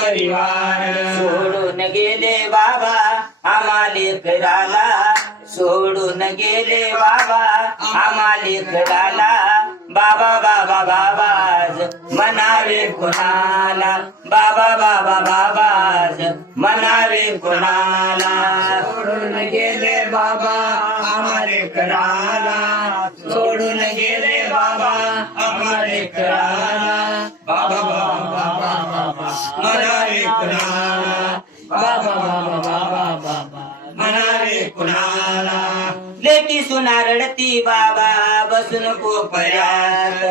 परिवार. सोडून गेले बाबा आम्हाले फिराला सोडून गेले बाबा आम्हाले फिराला बाबा बाबा बाबाज मनावे कुणाला. बाबा बाबा बाबाज मनावे कुणाला. सोडून गेले बाबा आम्हाले कराला सोडून गेले बाबा आम्हाले कराला बाबा बाबा बाबा मनावे कुणाला बाबा बाबा बाबा बाबा मनावे कुणाला? लेकी सुना रडती बाबा बसून कोपऱ्यात.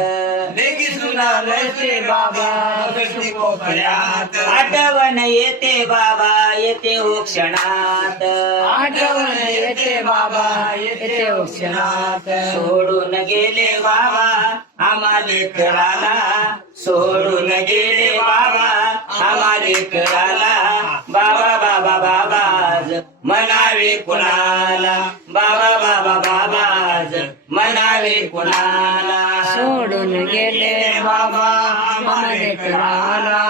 लेकी सुनाले बाबा कशी कोपऱ्यात. आठवण येते बाबा येते हो क्षणात. आठवण येते बाबा येते क्षणात. सोडून गेले बाबा आम्हाले कराला सोडून गेले बाबा कराला बाबा बाबा बाबाज मनावे कुणाला. बाबा बाबा बाबाज मनावे कुणाला. सोडून गेले बाबा आम्हाले कराला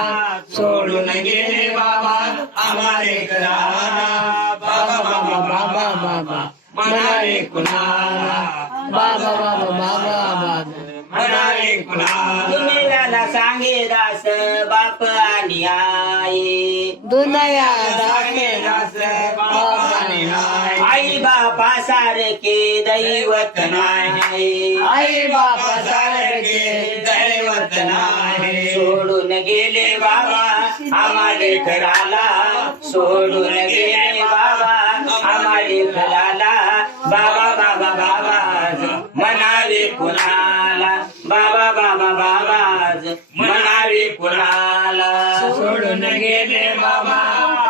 सोडून गेले बाबा आम्हाले कराला बाबा बाबा बाबा बाबा मनाले कुणाला. बाबा बाबा बाबा बाबा मनाले कुणाला. सांगे दास बाप आणि आई. दुनया दाखे दास बाबाने हाय आई. बापा सारखे दैवत नाही. आई बापा सारखे दैवत नाही. सोडून गेले बाबा आम्हाले घराला. सोडून गेले बाबा आम्हाले घराला बाबा बाबा बाबाज मनावे कुणाला बाबा बाबा बाबाज मनावे कुणाला सोडून गेले बाबा?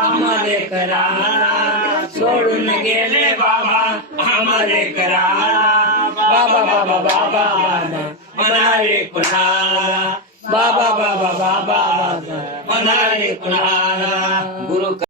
आम्हाला कराला सोडून गेले बाबा? आम्हाला कराला बाबा बाबा बाबा बाबा. मनाले कुणाला? बाबा बाबा बाबा बाबा. मनाले कुणाला? गुरु